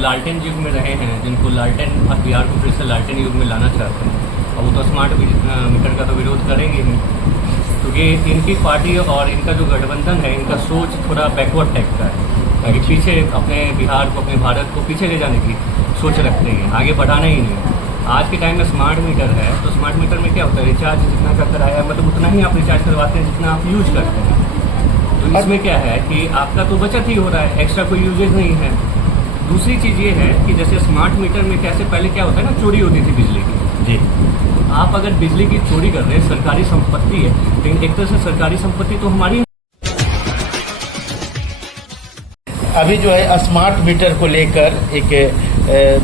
लालटेन युग में रहे हैं, जिनको लालटेन बिहार को फिर से लालटेन युग में लाना चाहते हैं, अब वो तो स्मार्ट मीटर का तो विरोध करेंगे ही, क्योंकि इनकी पार्टी और इनका जो गठबंधन है, इनका सोच थोड़ा बैकवर्ड टाइप का है, ताकि पीछे अपने बिहार को, अपने भारत को पीछे ले जाने की सोच रखते हैं, आगे बढ़ाना ही नहीं। आज के टाइम में स्मार्ट मीटर है, तो स्मार्ट मीटर में क्या होता है, रिचार्ज जितना का कराया मतलब उतना ही आप रिचार्ज करवाते हैं जितना आप यूज करते हैं। तो इसमें क्या है कि आपका तो बचत ही हो रहा है, एक्स्ट्रा कोई यूजेज नहीं है। दूसरी चीज़ ये है कि जैसे स्मार्ट मीटर में कैसे पहले क्या होता है ना, चोरी होती थी बिजली की जी। आप अगर बिजली की चोरी कर रहे हैं, सरकारी संपत्ति है, लेकिन एक तरह से सरकारी संपत्ति तो हमारी। अभी जो है स्मार्ट मीटर को लेकर एक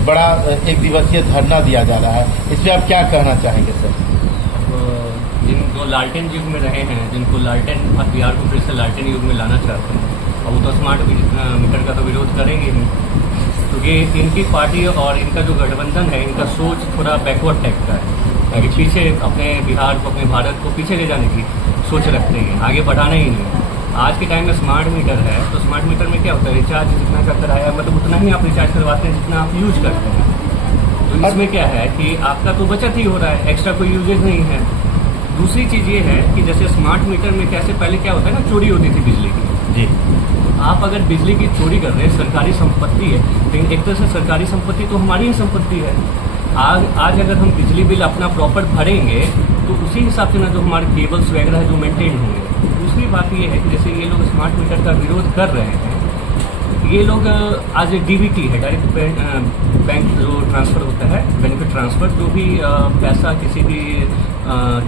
बड़ा एक दिवसीय धरना दिया जा रहा है, इसमें आप क्या कहना चाहेंगे सर? जो लालटेन युग में रहे हैं, जिनको लालटेन बिहार को फिर से लालटेन युग में लाना चाहते हैं, अब वो तो स्मार्ट मीटर का तो विरोध करेंगे ही, क्योंकि इनकी पार्टी और इनका जो गठबंधन है, इनका सोच थोड़ा बैकवर्ड टाइप का है, ताकि पीछे अपने बिहार को, अपने भारत को पीछे ले जाने की सोच रखते हैं, आगे बढ़ाना ही नहीं। आज के टाइम में स्मार्ट मीटर है, तो स्मार्ट मीटर में क्या होता है, रिचार्ज जितना का कराया मतलब उतना ही आप रिचार्ज करवाते हैं जितना आप यूज करते हैं। तो इसमें क्या है कि आपका तो बचत ही हो रहा है, एक्स्ट्रा कोई यूजेज नहीं है। दूसरी चीज़ ये है कि जैसे स्मार्ट मीटर में कैसे पहले क्या होता है ना, चोरी होती थी बिजली की जी। आप अगर बिजली की चोरी कर रहे हैं, सरकारी संपत्ति है, लेकिन एक तरह से सरकारी संपत्ति तो हमारी ही संपत्ति है। आज अगर हम बिजली बिल अपना प्रॉपर भरेंगे तो उसी हिसाब से ना जो हमारे केबल्स वगैरह है जो मेंटेन होंगे। दूसरी बात ये है कि जैसे ये लोग स्मार्ट मीटर का विरोध कर रहे हैं, ये लोग आज डीबीटी है, डायरेक्ट बैंक जो ट्रांसफ़र होता है, बेनिफिट ट्रांसफ़र, जो भी पैसा किसी भी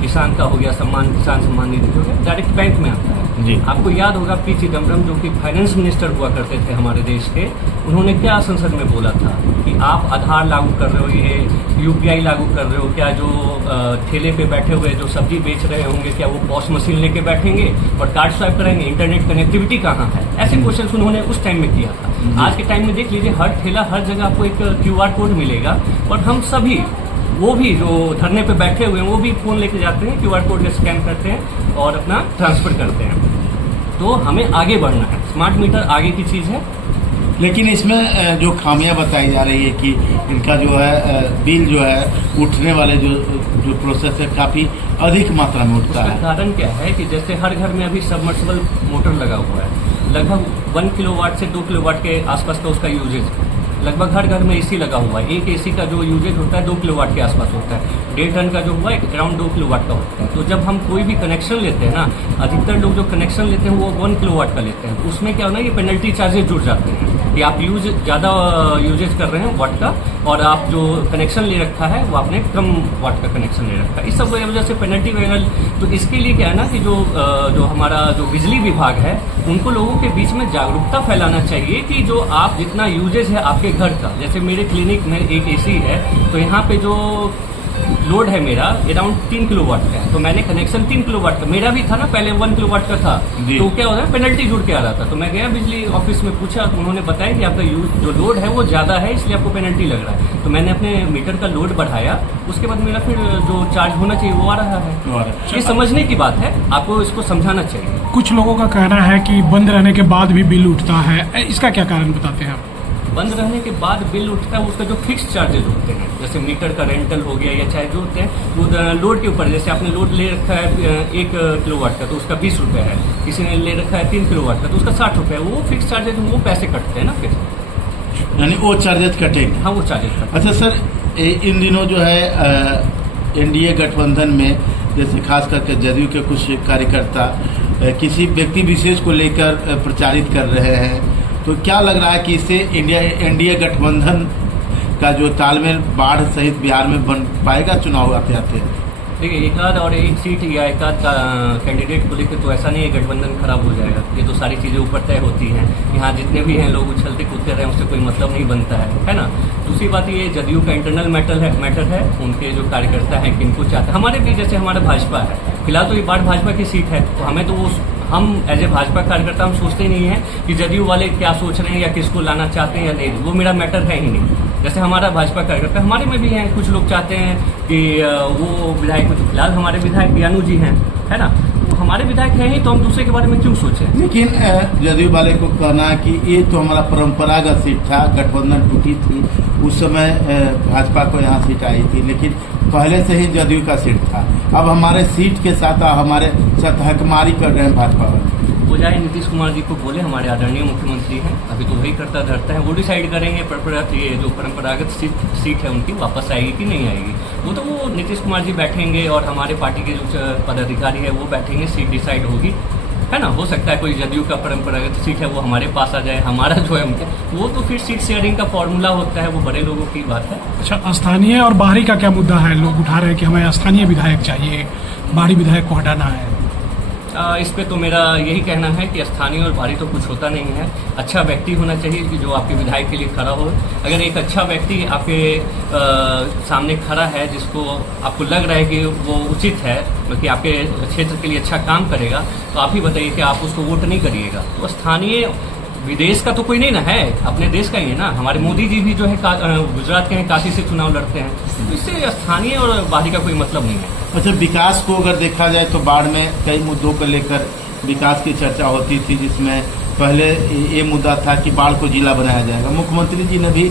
किसान का हो गया, किसान सम्मान निधि हो गया, डायरेक्ट बैंक में आता है जी। आपको याद होगा पी चिदम्बरम जो कि फाइनेंस मिनिस्टर हुआ करते थे हमारे देश के, उन्होंने क्या संसद में बोला था कि आप आधार लागू कर रहे हो, ये यूपीआई लागू कर रहे हो, क्या जो ठेले पे बैठे हुए जो सब्जी बेच रहे होंगे, क्या वो पॉस मशीन लेके बैठेंगे और कार्ड स्वाइप करेंगे, इंटरनेट कनेक्टिविटी कहाँ है? ऐसे क्वेश्चन उन्होंने उस टाइम में किया था। आज के टाइम में देख लीजिए, हर ठेला, हर जगह आपको एक QR कोड मिलेगा, और हम सभी, वो भी जो धरने पे बैठे हुए हैं, वो भी फ़ोन लेके जाते हैं, QR कोड से स्कैन करते हैं और अपना ट्रांसफ़र करते हैं। तो हमें आगे बढ़ना है, स्मार्ट मीटर आगे की चीज़ है। लेकिन इसमें जो खामियां बताई जा रही है कि इनका जो है बिल जो है उठने वाले जो प्रोसेस है काफ़ी अधिक मात्रा में उठता है। कारण क्या है कि जैसे हर घर में अभी सबमर्सिबल मोटर लगा हुआ है, लगभग 1 किलोवाट से 2 किलोवाट के आसपास का उसका यूजेज है। लगभग हर घर में एसी लगा हुआ है, एक एसी का जो यूजेज होता है 2 किलोवाट के आसपास होता है, 1.5 टन का जो हुआ है अराउंड 2 किलोवाट का होता है। तो जब हम कोई भी कनेक्शन लेते हैं ना, अधिकतर लोग जो कनेक्शन लेते हैं वो 1 किलोवाट का लेते हैं, तो उसमें क्या होना है, ये पेनल्टी चार्जेस जुड़ जाते हैं कि आप ज़्यादा यूजेज कर रहे हैं वाट का, और आप जो कनेक्शन ले रखा है वो आपने कम वाट का कनेक्शन ले रखा है, इस सब वजह से पेनल्टी वगैरह। तो इसके लिए क्या है ना कि जो हमारा जो बिजली विभाग है, उनको लोगों के बीच में जागरूकता फैलाना चाहिए कि जो आप जितना यूजेज है आपके घर का, जैसे मेरे क्लिनिक में एक एसी है, तो यहाँ पे जो लोड है मेरा अराउंड 3 किलोवाट का है, तो मैंने कनेक्शन 3 किलोवाट का, मेरा भी था ना पहले 1 किलोवाट का था, तो क्या होता है पेनल्टी जुड़ के आ रहा था। तो मैं गया बिजली ऑफिस में पूछा, तो उन्होंने बताया कि आपका जो लोड है वो ज़्यादा है, इसलिए आपको पेनल्टी लग रहा है। तो मैंने अपने मीटर का लोड बढ़ाया, उसके बाद मेरा फिर जो चार्ज होना चाहिए वो आ रहा है। ये समझने की बात है, आपको इसको समझाना चाहिए। कुछ लोगों का कहना है कि बंद रहने के बाद भी बिल उठता है, इसका क्या कारण बताते हैं आप? बंद रहने के बाद बिल उठता है, उसका जो फिक्स चार्जेज होते हैं, जैसे मीटर का रेंटल हो गया या चाहे जो होते हैं, वो लोड के ऊपर, जैसे आपने लोड ले रखा है 1 किलोवाट का तो उसका 20 रुपये है, किसी ने ले रखा है 3 किलोवाट का तो उसका 60 रुपये है, वो फिक्स चार्जेज, वो पैसे कटते हैं ना फिर, यानी वो चार्जेज कटेंगे। हाँ, वो चार्जेज कटेंगे। अच्छा सर, इन दिनों जो है NDA गठबंधन में जैसे खास करके जदयू के कुछ कार्यकर्ता किसी व्यक्ति विशेष को लेकर प्रचारित कर रहे हैं, तो क्या लग रहा है कि इससे NDA गठबंधन का जो तालमेल बाढ़ सहित बिहार में बन पाएगा चुनाव आते आते? देखिए, एक आध और एक सीट या एक आध कैंडिडेट को लेकर तो ऐसा नहीं है गठबंधन खराब हो जाएगा, ये तो सारी चीज़ें ऊपर तय होती हैं। यहाँ जितने भी हैं लोग उछलते कूदते रहे, उससे कोई मतलब नहीं बनता है ना। दूसरी बात ये जदयू का इंटरनल मैटर है, उनके जो कार्यकर्ता हैं किनको चाहते हैं, हमारे भी जैसे हमारा भाजपा है, फिलहाल तो ये बाढ़ भाजपा की सीट है, तो हमें तो हम एज ए भाजपा कार्यकर्ता हम सोचते ही नहीं है कि जदयू वाले क्या सोच रहे हैं या किसको लाना चाहते हैं या नहीं, वो मेरा मैटर है ही नहीं। जैसे हमारा भाजपा कार्यकर्ता, हमारे में भी हैं कुछ लोग चाहते हैं कि वो विधायक में, तो फिलहाल हमारे विधायक पियानू जी हैं, है ना, हमारे विधायक हैं ही, तो हम दूसरे के बारे में क्यों सोचें। लेकिन जदयू वाले को कहना है कि ये तो हमारा परंपरागत सीट था, गठबंधन टूटी थी उस समय भाजपा को यहाँ सीट आई थी, लेकिन पहले से ही जदयू का सीट था। अब हमारे सीट के साथ हमारे साथ हकमारी कर रहे हैं भाजपा वाले। वो जाए नीतीश कुमार जी को बोले, हमारे आदरणीय मुख्यमंत्री हैं, अभी तो वही करता धरता है, वो डिसाइड करेंगे ये जो परंपरागत सीट है उनकी वापस आएगी कि नहीं आएगी। वो नीतीश कुमार जी बैठेंगे और हमारे पार्टी के जो पदाधिकारी है वो बैठेंगे, सीट डिसाइड होगी, है ना। हो सकता है कोई जदयू का परंपरागत सीट है वो हमारे पास आ जाए, हमारा जो है वो तो फिर सीट शेयरिंग का फॉर्मूला होता है, वो बड़े लोगों की बात है। अच्छा, स्थानीय और बाहरी का क्या मुद्दा है? लोग उठा रहे हैं कि हमें स्थानीय विधायक चाहिए, बाहरी विधायक को हटाना है। इस पे तो मेरा यही कहना है कि स्थानीय और बाहरी तो कुछ होता नहीं है। अच्छा व्यक्ति होना चाहिए कि जो आपके विधायक के लिए खड़ा हो। अगर एक अच्छा व्यक्ति आपके सामने खड़ा है जिसको आपको लग रहा है कि वो उचित है, बल्कि आपके क्षेत्र के लिए अच्छा काम करेगा, तो आप ही बताइए कि आप उसको वोट नहीं करिएगा। तो स्थानीय विदेश का तो कोई नहीं ना है, अपने देश का ही है ना। हमारे मोदी जी भी जो है गुजरात के हैं, काशी से चुनाव लड़ते हैं, तो इससे स्थानीय और बाहरी का कोई मतलब नहीं है। अच्छा, विकास को अगर देखा जाए तो बाढ़ में कई मुद्दों को लेकर विकास की चर्चा होती थी, जिसमें पहले ये मुद्दा था कि बाढ़ को जिला बनाया जाएगा। मुख्यमंत्री जी ने भी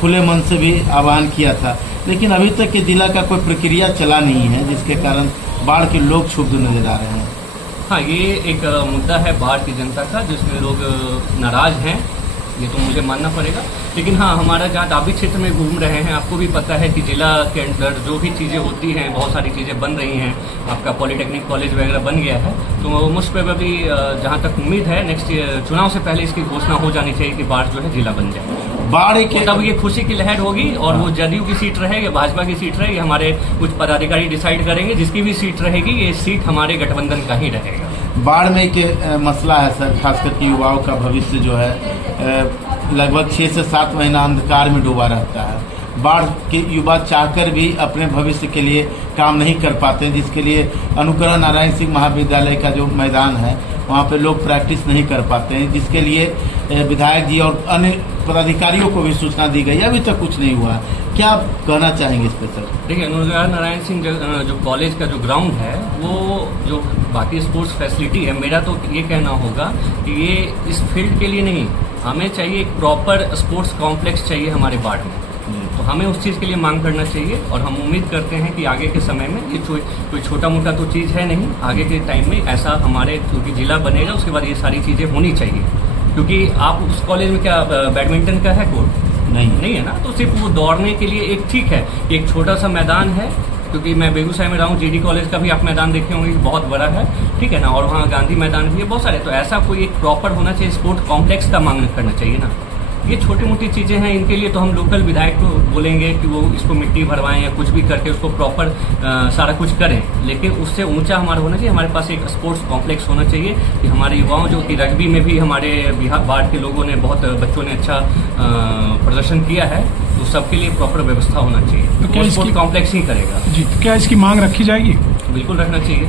खुले मन से भी आह्वान किया था, लेकिन अभी तक के जिला का कोई प्रक्रिया चला नहीं है, जिसके कारण बाढ़ के लोग क्षुब्ध नजर आ रहे हैं। हाँ, ये एक मुद्दा है बाढ़ की जनता का, जिसमें लोग नाराज हैं, ये तो मुझे मानना पड़ेगा। लेकिन हाँ, हमारा जहाँ डाबी क्षेत्र में घूम रहे हैं, आपको भी पता है कि जिला के अंदर जो भी चीज़ें होती हैं, बहुत सारी चीज़ें बन रही हैं। आपका पॉलिटेक्निक कॉलेज वगैरह बन गया है, तो मोस्ट प्रोबेबली जहाँ तक उम्मीद है नेक्स्ट चुनाव से पहले इसकी घोषणा हो जानी चाहिए कि बाढ़ जो है जिला बन जाए। बाढ़ के तब ये खुशी की लहर होगी, और वो जदयू की सीट रहे या भाजपा की सीट रहे, ये हमारे कुछ पदाधिकारी डिसाइड करेंगे। जिसकी भी सीट रहेगी, ये सीट हमारे गठबंधन का ही रहेगा। बाढ़ में एक मसला है सर, खासकर के युवाओं का भविष्य जो है लगभग 6 से 7 महीना अंधकार में डूबा रहता है। बाढ़ के युवा चाहकर भी अपने भविष्य के लिए काम नहीं कर पाते हैं, जिसके लिए अनुग्रह नारायण सिंह महाविद्यालय का जो मैदान है वहाँ पे लोग प्रैक्टिस नहीं कर पाते हैं, जिसके लिए विधायक जी और अन्य पदाधिकारियों को भी सूचना दी गई, अभी तक कुछ नहीं हुआ। क्या आप कहना चाहेंगे इस पर सर? देखिए, अनुग्रह नारायण सिंह जो कॉलेज का जो ग्राउंड है, वो जो बाकी स्पोर्ट्स फैसिलिटी है, मेरा तो ये कहना होगा कि ये इस फील्ड के लिए नहीं, हमें चाहिए एक प्रॉपर स्पोर्ट्स कॉम्प्लेक्स चाहिए हमारे बाढ़ में। तो हमें उस चीज़ के लिए मांग करना चाहिए, और हम उम्मीद करते हैं कि आगे के समय में ये कोई छोटा मोटा तो चीज़ है नहीं, आगे के टाइम में ऐसा हमारे क्योंकि जिला बनेगा उसके बाद ये सारी चीज़ें होनी चाहिए। क्योंकि आप उस कॉलेज में क्या बैडमिंटन का है कोर्ट? नहीं है ना। तो सिर्फ वो दौड़ने के लिए एक ठीक है, एक छोटा सा मैदान है, क्योंकि मैं बेगूसराय में रहा हूँ, जीडी कॉलेज का भी आप मैदान देखे होंगे, बहुत बड़ा है, ठीक है ना, और वहाँ गांधी मैदान भी है, बहुत सारे। तो ऐसा कोई एक प्रॉपर होना चाहिए, स्पोर्ट कॉम्प्लेक्स का मांग करना चाहिए ना। ये छोटी मोटी चीज़ें हैं, इनके लिए तो हम लोकल विधायक को बोलेंगे कि वो इसको मिट्टी भरवाएं या कुछ भी करके उसको प्रॉपर सारा कुछ करें। लेकिन उससे ऊंचा हमारा होना चाहिए, हमारे पास एक स्पोर्ट्स कॉम्प्लेक्स होना चाहिए कि हमारे युवाओं, जो कि रग्बी में भी हमारे बिहार बाढ़ के लोगों ने बच्चों ने अच्छा प्रदर्शन किया है, तो सबके लिए प्रॉपर व्यवस्था होना चाहिए। तो क्या स्पोर्ट्स कॉम्प्लेक्स ही करेगा जी? तो क्या इसकी मांग रखी जाएगी? बिल्कुल रखना चाहिए।